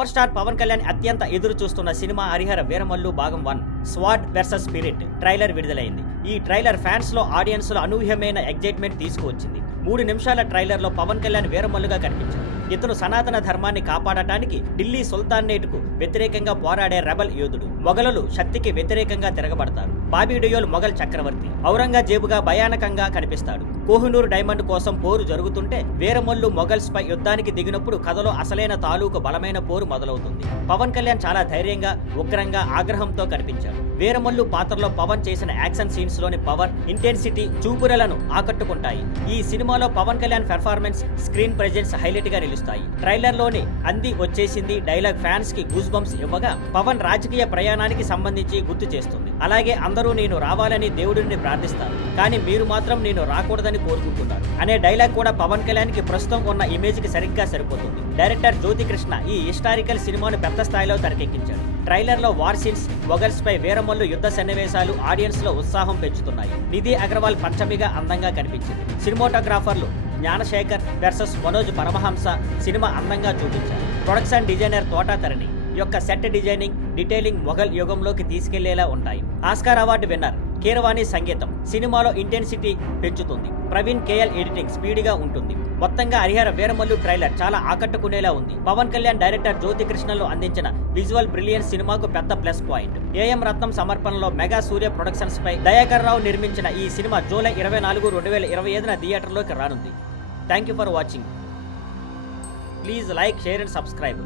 Power star Pawan Kalyan అత్యంత ఎదురు చూస్తున్న సినిమా హరిహర వీరమల్లు భాగం 1 స్వాడ్ వర్సెస్ స్పిరిట్ ట్రైలర్ విడుదలైంది. ఈ ట్రైలర్ ఫ్యాన్స్ లో ఆడియన్స్ లో అనూహ్యమైన ఎగ్జైట్మెంట్ తీసుకువచ్చింది. 3 నిమిషాల ట్రైలర్ లో పవన్ కళ్యాణ్ వీరమల్లుగా కనిపించారు. ఇతను సనాతన ధర్మాన్ని కాపాడటానికి ఢిల్లీ సుల్తానేట్కు వ్యతిరేకంగా పోరాడే రెబల్ యోధుడు. మొఘలులు శక్తికి వ్యతిరేకంగా తిరగబడతారు. బాబీ డియోల్ మొఘల్ చక్రవర్తి. ఔరంగజేబుగా భయానకంగా కనిపిస్తాడు. కోహినూర్ డైమండ్ కోసం పోరు జరుగుతుంటే వీరమల్లు మొఘల్స్ పై యుద్ధానికి దిగినప్పుడు కథలో అసలైన తాలూకు బలమైన పోరు మొదలవుతుంది. పవన్ కళ్యాణ్ చాలా ధైర్యంగా, ఉగ్రంగా, ఆగ్రహంతో కనిపించాడు. వీరమల్లు పాత్రలో పవన్ చేసిన యాక్షన్ సీన్స్ లోని పవర్, ఇంటెన్సిటీ చూపురలను ఆకట్టుకుంటాయి. ఈ సినిమాలో Pawan Kalyan performance, screen presence highlight గా నిలుస్తాయి. ట్రైలర్ లోని అంది వచ్చేసింది డైలాగ్ ఫ్యాన్స్ కి గూస్ బంప్స్ ఇవ్వగా పవన్ రాజకీయ ప్రయాణానికి సంబంధించి గుర్తు చేస్తుంది. అలాగే అందరూ నేను రావాలని దేవుడిని ప్రార్థిస్తారు, కానీ మీరు మాత్రం నేను రాకూడదని కోరుకుంటున్నారు అనే డైలాగ్ కూడా పవన్ కళ్యాణ్ కి ప్రస్తుతం ఉన్న ఇమేజ్ కి సరిగ్గా సరిపోతుంది. డైరెక్టర్ జ్యోతి కృష్ణ ఈ హిస్టారికల్ సినిమాను పెద్ద స్థాయిలో తెరకెక్కించాడు. ట్రైలర్ లో వార్ సీన్స్, మొఘల్స్ పై వీరమల్లు యుద్ధ సన్నివేశాలు ఆడియన్స్ లో ఉత్సాహం పెంచుతున్నాయి. నిధి అగర్వాల్ పంచమిగా అందంగా కనిపించింది. సినిమాటోగ్రాఫర్లు జ్ఞానశేఖర్ వర్సెస్ మనోజ్ పరమహంస సినిమా అందంగా చూపించారు. ప్రొడక్షన్ డిజైనర్ తోటా తరణి యొక్క సెట్ డిజైనింగ్, డీటెయిలింగ్ మొఘల్ యుగంలోకి తీసుకెళ్లేలా ఉంటాయి. ఆస్కార్ అవార్డు విన్నర్ కీరవాణి సంగీతం సినిమాలో ఇంటెన్సిటీ పెంచుతుంది. ప్రవీణ్ కేఎల్ ఎడిటింగ్ స్పీడ్గా ఉంటుంది. మొత్తంగా హరిహర వీరమల్లు ట్రైలర్ చాలా ఆకట్టుకునేలా ఉంది. పవన్ కళ్యాణ్, డైరెక్టర్ జ్యోతి కృష్ణలో అందించిన విజువల్ బ్రిలియన్స్ సినిమాకు పెద్ద ప్లస్ పాయింట్. ఏఎం రత్నం సమర్పణలో మెగా సూర్య ప్రొడక్షన్స్ పై దయాకర్ రావు నిర్మించిన ఈ సినిమా జూలై 24, 2025 థియేటర్లోకి రానుంది. Thank you for watching. Please like, share and subscribe.